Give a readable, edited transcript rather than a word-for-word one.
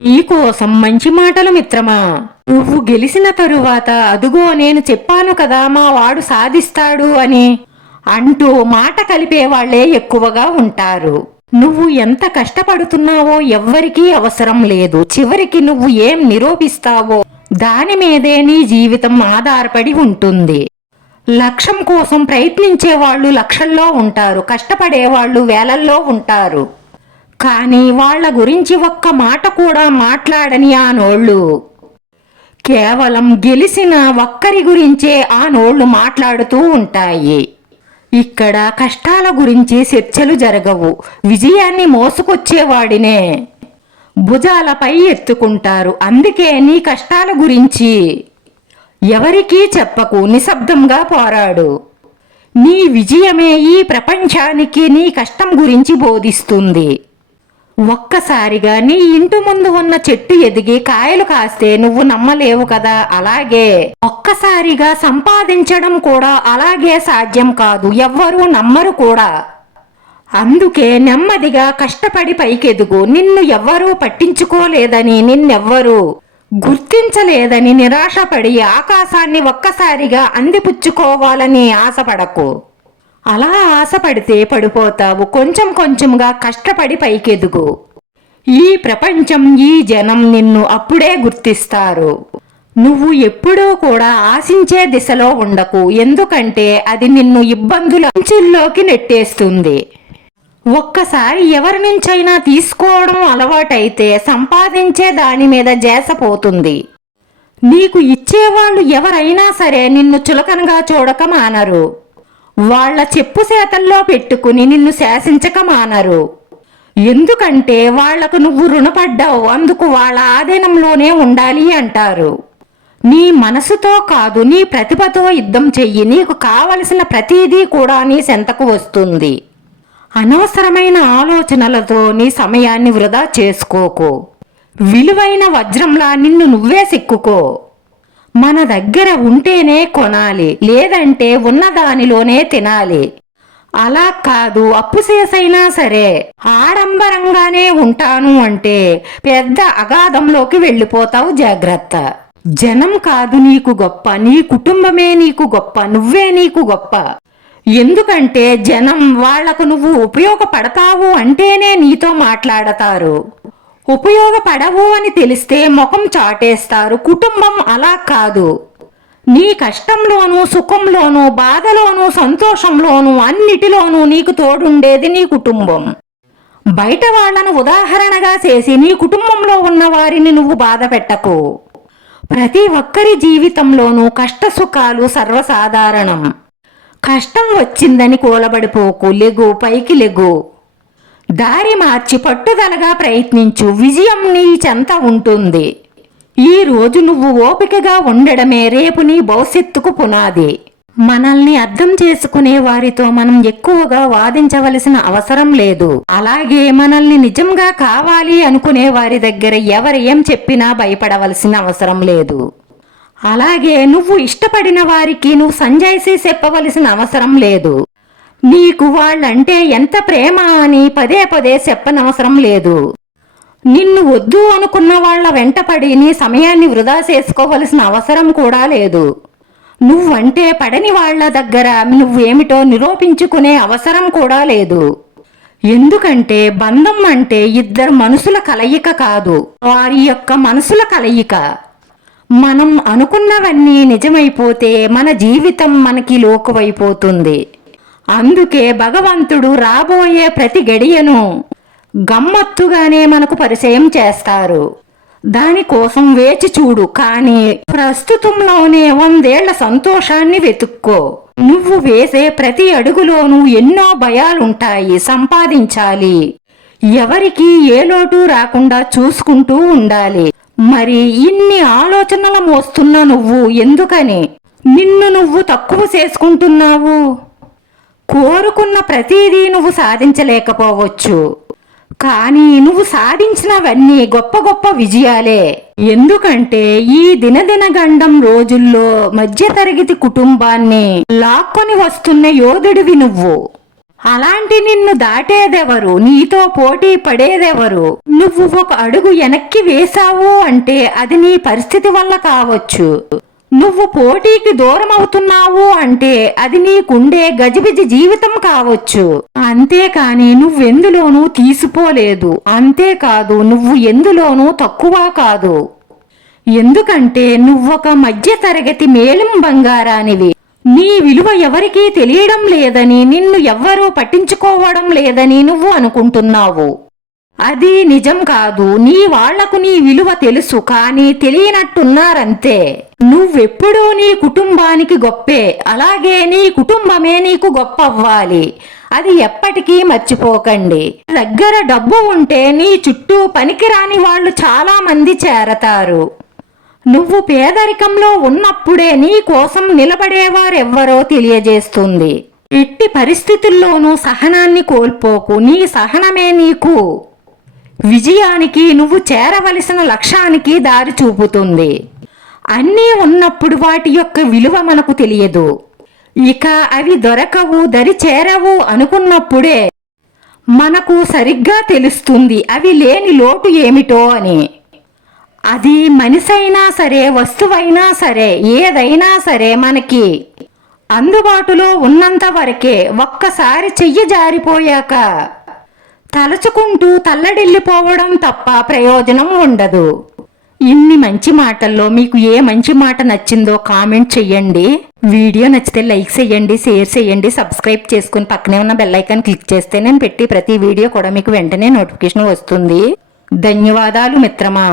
నీకోసం మంచి మాటలు మిత్రమా. నువ్వు గెలిచిన తరువాత అదుగో నేను చెప్పాను కదా మా వాడు సాధిస్తాడు అని అంటూ మాట కలిపేవాళ్లే ఎక్కువగా ఉంటారు. నువ్వు ఎంత కష్టపడుతున్నావో ఎవ్వరికీ అవసరం లేదు. చివరికి నువ్వు ఏం నిరూపిస్తావో దాని మీదే నీ జీవితం ఆధారపడి ఉంటుంది. లక్ష్యం కోసం ప్రయత్నించే వాళ్ళు లక్షల్లో ఉంటారు, కష్టపడేవాళ్ళు వేలల్లో ఉంటారు. కానీ వాళ్ళ గురించి ఒక్క మాట కూడా మాట్లాడని ఆ నోళ్ళు కేవలం గెలిచిన ఒక్కరి గురించే ఆ నోళ్ళు మాట్లాడుతూ ఉంటాయి. ఇక్కడ కష్టాల గురించి చర్చలు జరగవు. విజయాన్ని మోసుకొచ్చేవాడినే భుజాలపై ఎత్తుకుంటారు. అందుకే నీ కష్టాల గురించి ఎవరికీ చెప్పకు, నిశ్శబ్దంగా పోరాడు. నీ విజయమే ఈ ప్రపంచానికి నీ కష్టం గురించి బోధిస్తుంది. ఒక్కసారిగా నీ ఇంటి ముందు ఉన్న చెట్టు ఎదిగి కాయలు కాస్తే నువ్వు నమ్మలేవు కదా, అలాగే ఒక్కసారిగా సంపాదించడం కూడా అలాగే సాధ్యం కాదు, ఎవ్వరూ నమ్మరు కూడా. అందుకే నెమ్మదిగా కష్టపడి పైకెదుగు. నిన్ను ఎవ్వరూ పట్టించుకోలేదని, నిన్నెవ్వరూ గుర్తించలేదని నిరాశపడి ఆకాశాన్ని ఒక్కసారిగా అందిపుచ్చుకోవాలని ఆశపడకు. అలా ఆశపడితే పడిపోతావు. కొంచెం కొంచెంగా కష్టపడి పైకెదుగు. ఈ ప్రపంచం, ఈ జనం నిన్ను అప్పుడే గుర్తిస్తారు. నువ్వు ఎప్పుడూ కూడా ఆశించే దిశలో ఉండకు, ఎందుకంటే అది నిన్ను ఇబ్బందుల అంచుల్లోకి నెట్టేస్తుంది. ఒక్కసారి ఎవరి నుంచైనా తీసుకోవడం అలవాటైతే సంపాదించే దాని మీద ధ్యాస పోతుంది. నీకు ఇచ్చేవాళ్ళు ఎవరైనా సరే నిన్ను చులకనగా చూడక మానరు. వాళ్ల చెప్పు చేతల్లో పెట్టుకుని నిన్ను శాసించక మానరు. ఎందుకంటే వాళ్లకు నువ్వు రుణపడ్డావు, అందుకు వాళ్ళ ఆధీనంలోనే ఉండాలి అంటారు. నీ మనసుతో కాదు, నీ ప్రతిభతో యుద్ధం చెయ్యి. నీకు కావలసిన ప్రతిదీ కూడా నీ చెంతకు వస్తుంది. అనవసరమైన ఆలోచనలతో నీ సమయాన్ని వృధా చేసుకోకు. విలువైన వజ్రంలా నిన్ను నువ్వే సిక్కుకో. మన దగ్గర ఉంటేనే కొనాలి, లేదంటే ఉన్నదానిలోనే తినాలి. అలా కాదు, అప్పు చేసైనా సరే ఆడంబరంగానే ఉంటాను అంటే పెద్ద అగాధంలోకి వెళ్ళిపోతావు, జాగ్రత్త. జనం కాదు నీకు గొప్ప, నీ కుటుంబమే నీకు గొప్ప, నువ్వే నీకు గొప్ప. ఎందుకంటే జనం వాళ్లకు నువ్వు ఉపయోగపడతావు అంటేనే నీతో మాట్లాడతారు. ఉపయోగపడవు అని తెలిస్తే ముఖం చాటేస్తారు. కుటుంబం అలా కాదు. నీ కష్టంలోనూ సుఖంలోనూ బాధలోనూ సంతోషంలోనూ అన్నిటిలోనూ నీకు తోడుండేది నీ కుటుంబం. బయట వాళ్లను ఉదాహరణగా చేసి నీ కుటుంబంలో ఉన్న వారిని నువ్వు బాధ పెట్టకు. ప్రతి ఒక్కరి జీవితంలోనూ కష్ట సుఖాలు సర్వసాధారణం. కష్టం వచ్చిందని కూలబడిపోకు, లెగు, పైకి లెగు. దారి మార్చి పట్టుదలగా ప్రయత్నించు. విజయం నీ చెంత ఉంటుంది. ఈ రోజు నువ్వు ఓపికగా ఉండడమే రేపు నీ భవిష్యత్తుకు పునాది. మనల్ని అర్థం చేసుకునే వారితో మనం ఎక్కువగా వాదించవలసిన అవసరం లేదు. అలాగే మనల్ని నిజంగా కావాలి అనుకునే వారి దగ్గర ఎవరు ఏం చెప్పినా భయపడవలసిన అవసరం లేదు. అలాగే నువ్వు ఇష్టపడిన వారికి నువ్వు సంజాయిషీ చెప్పవలసిన అవసరం లేదు. నీకు వాళ్ళంటే ఎంత ప్రేమ అని పదే పదే చెప్పనవసరం లేదు. నిన్ను వద్దు అనుకున్న వాళ్ల వెంటపడి నీ సమయాన్ని వృధా చేసుకోవలసిన అవసరం కూడా లేదు. నువ్వంటే పడని వాళ్ల దగ్గర నువ్వేమిటో నిరూపించుకునే అవసరం కూడా లేదు. ఎందుకంటే బంధం అంటే ఇద్దరు మనుషుల కలయిక కాదు, వారి యొక్క మనసుల కలయిక. మనం అనుకున్నవన్నీ నిజమైపోతే మన జీవితం మనకి లోకువైపోతుంది. అందుకే భగవంతుడు రాబోయే ప్రతి గడియను గమ్మత్తుగానే మనకు పరిచయం చేస్తారు. దానికోసం వేచి చూడు, కానీ ప్రస్తుతంలోనే 100 ఏళ్ల సంతోషాన్ని వెతుక్కో. నువ్వు వేసే ప్రతి అడుగులోనూ ఎన్నో భయాలుంటాయి. సంపాదించాలి, ఎవరికి ఏ లోటు రాకుండా చూసుకుంటూ ఉండాలి. మరి ఇన్ని ఆలోచనలు మోస్తున్న నువ్వు ఎందుకని నిన్ను నువ్వు తక్కువ చేసుకుంటున్నావు? కోరుకున్న ప్రతిదీ నువ్వు సాధించలేకపోవచ్చు, కానీ నువ్వు సాధించినవన్నీ గొప్ప గొప్ప విజయాలే. ఎందుకంటే ఈ దినదిన గండం రోజుల్లో మధ్యతరగతి కుటుంబాన్ని లాక్కొని వస్తున్న యోధుడివి నువ్వు. అలాంటి నిన్ను దాటేదెవరు, నీతో పోటీ పడేదెవరు? నువ్వు ఒక అడుగు వెనక్కి వేశావు అంటే అది నీ పరిస్థితి వల్ల కావచ్చు. నువ్వు పోటీకి దూరం అవుతున్నావు అంటే అది నీకుండే గజిబిజి జీవితం కావచ్చు. అంతేకాని నువ్వెందులోనూ తీసిపోలేదు. అంతేకాదు, నువ్వు ఎందులోనూ తక్కువ కాదు. ఎందుకంటే నువ్వొక మధ్య తరగతి మేలిం బంగారానివి. నీ విలువ ఎవరికీ తెలియడం లేదని, నిన్ను ఎవ్వరూ పట్టించుకోవడం లేదని నువ్వు అనుకుంటున్నావు. అది నిజం కాదు. నీ వాళ్లకు నీ విలువ తెలుసు, కానీ తెలియనట్టున్నారంతే. నువ్వెప్పుడూ నీ కుటుంబానికి గొప్పే, అలాగే నీ కుటుంబమే నీకు గొప్ప అవ్వాలి. అది ఎప్పటికీ మర్చిపోకండి. దగ్గర డబ్బు ఉంటే నీ చుట్టూ పనికిరాని వాళ్ళు చాలా మంది చేరతారు. నువ్వు పేదరికంలో ఉన్నప్పుడే నీ కోసం నిలబడేవారెవ్వరో తెలియజేస్తుంది. ఎట్టి పరిస్థితుల్లోనూ సహనాన్ని కోల్పోకు. నీ సహనమే నీకు విజయానికి, నువ్వు చేరవలసిన లక్ష్యానికి దారి చూపుతుంది. అన్నీ ఉన్నప్పుడు వాటి యొక్క విలువ మనకు తెలియదు. ఇక అవి దొరకవు, దరి చేరవు అనుకున్నప్పుడే మనకు సరిగ్గా తెలుస్తుంది అవి లేని లోటు ఏమిటో అని. అది మనిషైనా సరే, వస్తువైనా సరే, ఏదైనా సరే మనకి అందుబాటులో ఉన్నంత వరకే. ఒక్కసారి చెయ్యి జారిపోయాక తలుచుకుంటూ తల్లడిల్లిపోవడం తప్ప ప్రయోజనం ఉండదు. ఇన్ని మంచి మాటల్లో మీకు ఏ మంచి మాట నచ్చిందో కామెంట్ చెయ్యండి. వీడియో నచ్చితే లైక్ చేయండి, షేర్ చేయండి, సబ్స్క్రైబ్ చేసుకుని పక్కనే ఉన్న బెల్ ఐకాన్ క్లిక్ చేస్తే నేను పెట్టి ప్రతి వీడియో కూడా మీకు వెంటనే నోటిఫికేషన్ వస్తుంది. ధన్యవాదాలు మిత్రమా.